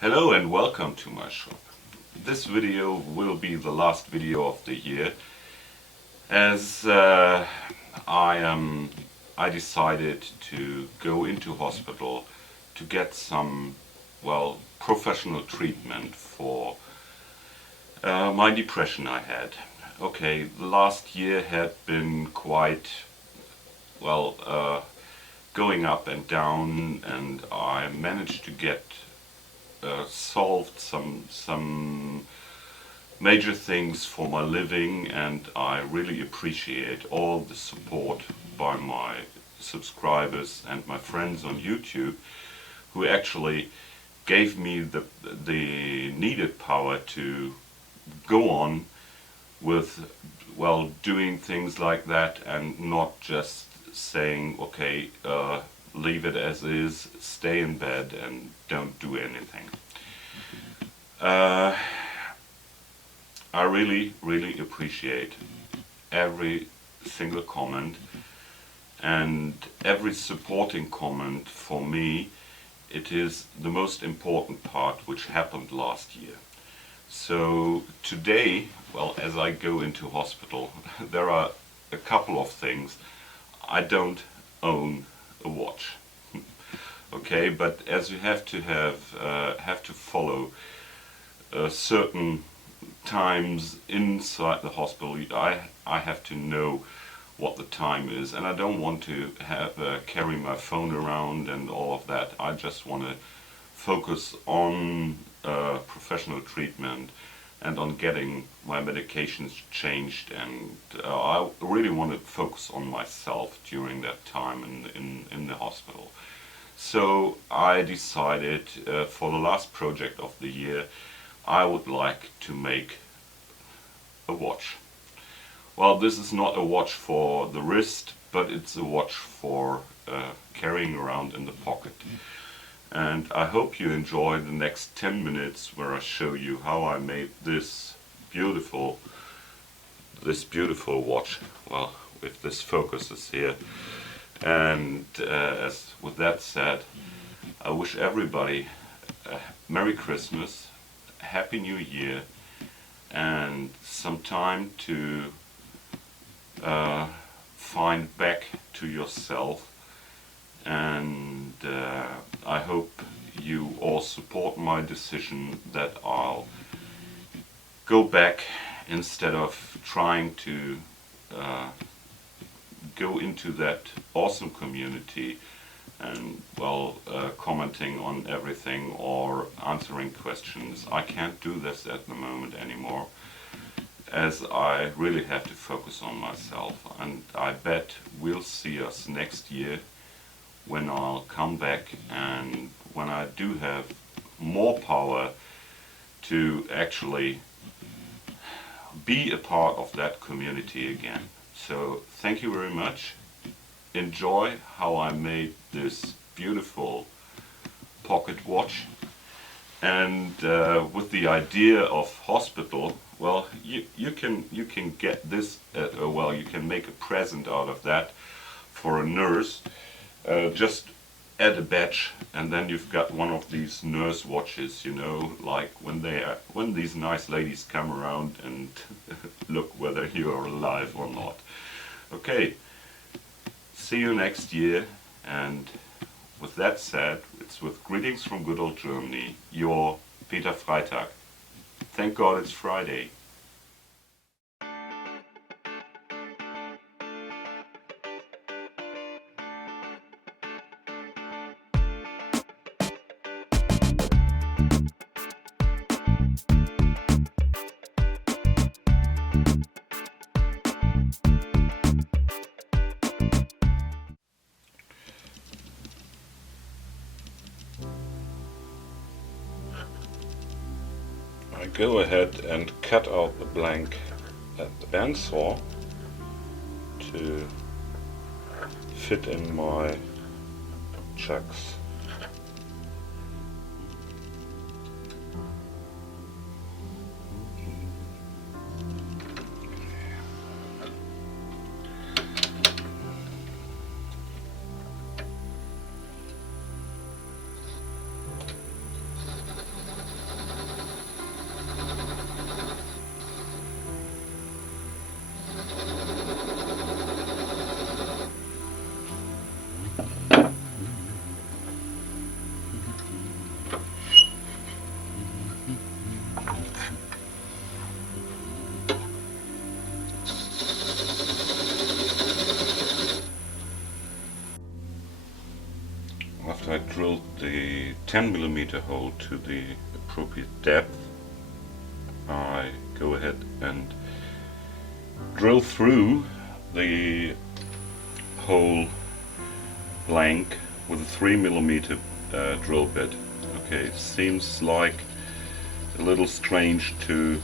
Hello and welcome to my shop. This video will be the last video of the year as I decided to go into hospital to get some, professional treatment for my depression I had. Okay, the last year had been quite, going up and down, and I managed to get solved some major things for my living, and I really appreciate all the support by my subscribers and my friends on YouTube who actually gave me the needed power to go on with doing things like that and not just saying okay, leave it as is, stay in bed and don't do anything. I really appreciate every single comment and every supporting comment. For me, it is the most important part which happened last year. So today, as I go into hospital, there are a couple of things. I don't own a watch. Okay, but as you have to follow certain times inside the hospital, I have to know what the time is, and I don't want to have carry my phone around and all of that. I just want to focus on professional treatment and on getting my medications changed, and I really want to focus on myself during that time in the hospital. So I decided for the last project of the year I would like to make a watch. Well, this is not a watch for the wrist, but it's a watch for carrying around in the pocket. And I hope you enjoy the next 10 minutes where I show you how I made this beautiful watch. Well, if this focuses here. And as with that said, I wish everybody a Merry Christmas, Happy New Year, and some time to find back to yourself. And I hope you all support my decision that I'll go back instead of trying to go into that awesome community and commenting on everything or answering questions. I can't do this at the moment anymore, as I really have to focus on myself, and I bet we'll see us next year when I'll come back and when I do have more power to actually be a part of that community again. So thank you very much. Enjoy how I made this beautiful pocket watch, and with the idea of hospital, you can get this you can make a present out of that for a nurse. Just add a badge, and then you've got one of these nurse watches, like when these nice ladies come around and look whether you are alive or not. Okay, see you next year, and with that said, it's with greetings from good old Germany, your Peter Freitag. Thank God it's Friday. I go ahead and cut out the blank at the bandsaw to fit in my chucks. the 10mm hole to the appropriate depth, I go ahead and drill through the hole blank with a 3mm drill bit. Okay, it seems like a little strange to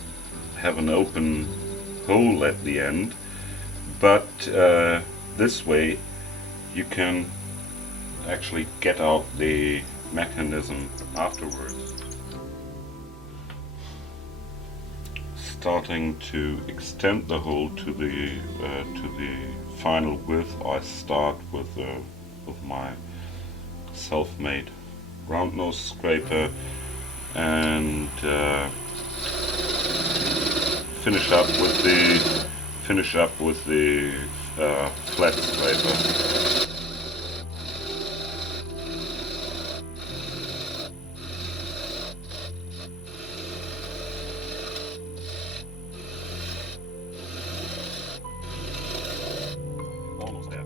have an open hole at the end, but this way you can actually get out the mechanism afterwards. Starting to extend the hole to the final width, I start with my self-made round nose scraper and finish up with the flat scraper. Almost there.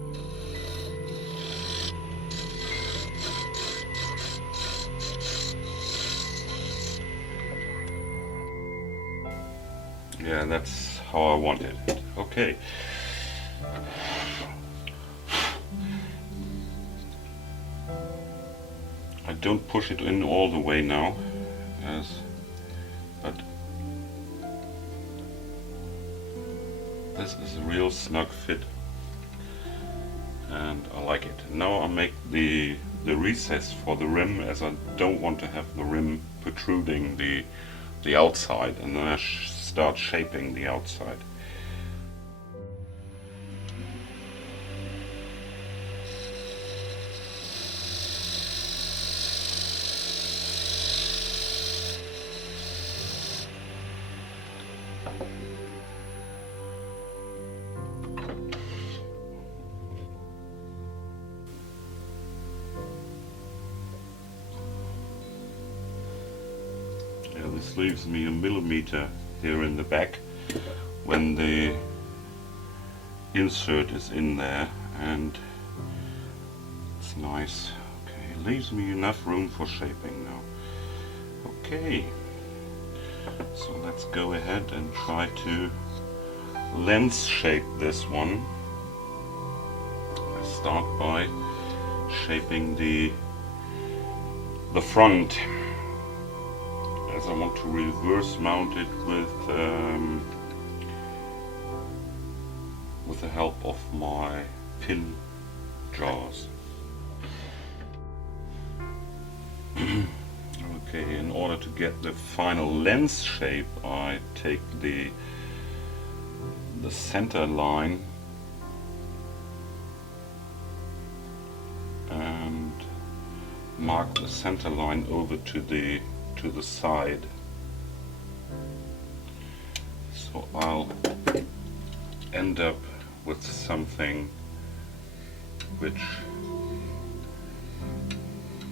Yeah, that's how I wanted it. Okay. I don't push it in all the way now, but this is a real snug fit, and I like it. Now I make the recess for the rim, as I don't want to have the rim protruding the outside, and then I start shaping the outside. This leaves me a millimeter here in the back when the insert is in there, and it's nice. Okay, it leaves me enough room for shaping now. Okay, so let's go ahead and try to lens shape this one. I start by shaping the front, as I want to reverse mount it with the help of my pin jaws. Okay, in order to get the final lens shape, I take the center line and mark the center line over to the side. So I'll end up with something which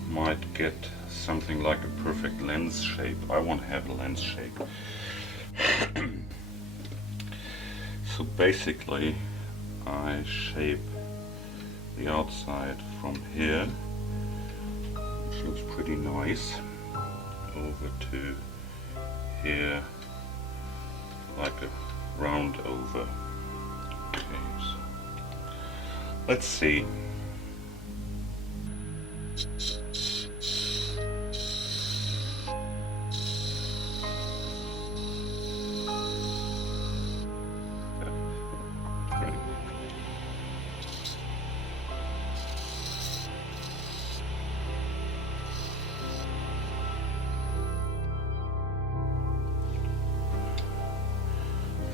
might get something like a perfect lens shape. I want to have a lens shape. So basically I shape the outside from here, which looks pretty nice, over to here like a round over. Okay, so let's see.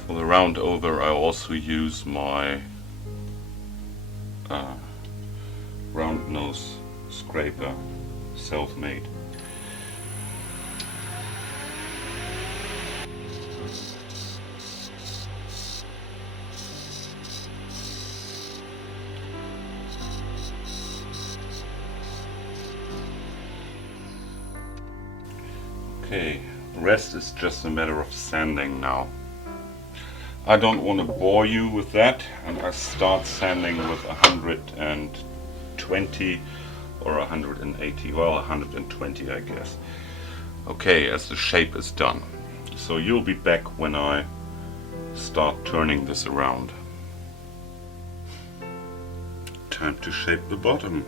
For the round over, I also use my round nose scraper, self-made. Okay, the rest is just a matter of sanding now. I don't want to bore you with that, and I start sanding with 120 or 180, well 120 I guess. Okay, as the shape is done. So you'll be back when I start turning this around. Time to shape the bottom.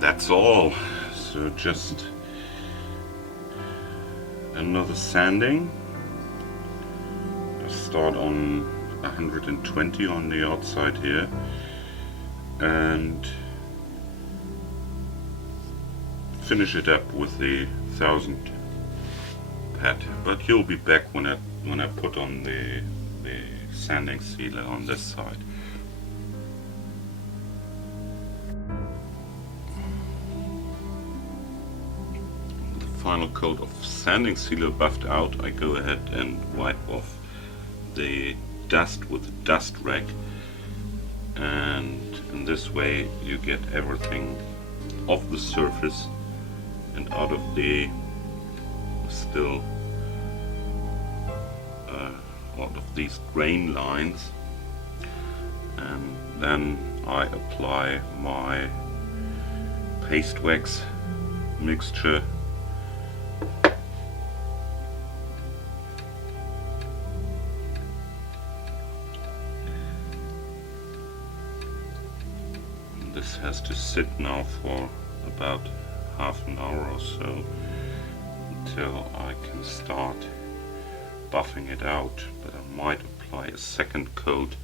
That's all. So just another sanding. I start on 120 on the outside here and finish it up with the 1000 pad. But you'll be back when I put on the sanding sealer on this side. Final coat of sanding sealer buffed out, I go ahead and wipe off the dust with a dust rag, and in this way you get everything off the surface and out of the still out of these grain lines, and then I apply my paste wax mixture This has to sit now for about half an hour or so until I can start buffing it out, but I might apply a second coat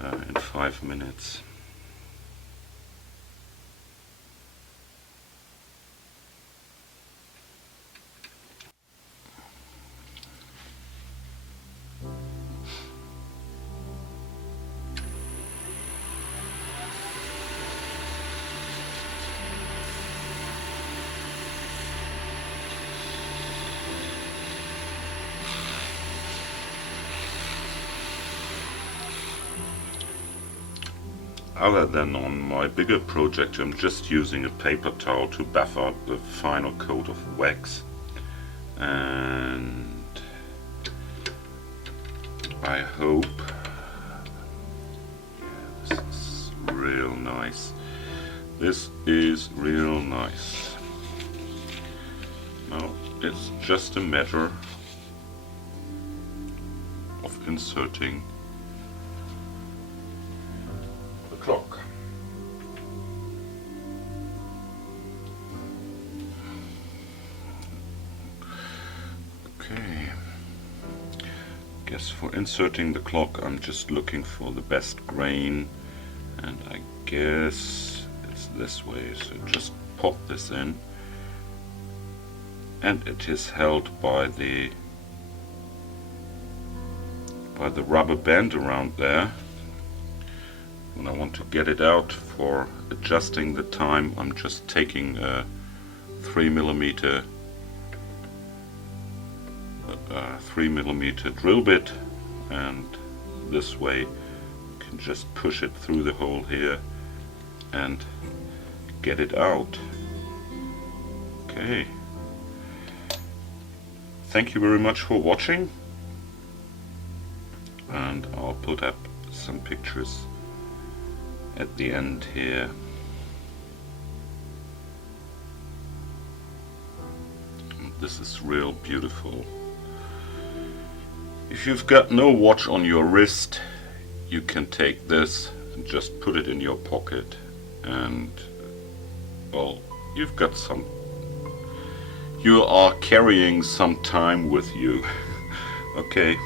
in 5 minutes. Other than on my bigger project, I'm just using a paper towel to buff out the final coat of wax, and I hope, yeah, this is real nice. This is real nice. Now it's just a matter of inserting clock. Okay, guess for inserting the clock I'm just looking for the best grain, and I guess it's this way. So just pop this in, and it is held by the rubber band around there. When I want to get it out for adjusting the time, I'm just taking a 3mm drill bit, and this way you can just push it through the hole here and get it out. Okay. Thank you very much for watching, and I'll put up some pictures at the end here. This is real beautiful. If you've got no watch on your wrist, you can take this and just put it in your pocket, and well, you are carrying some time with you. Okay.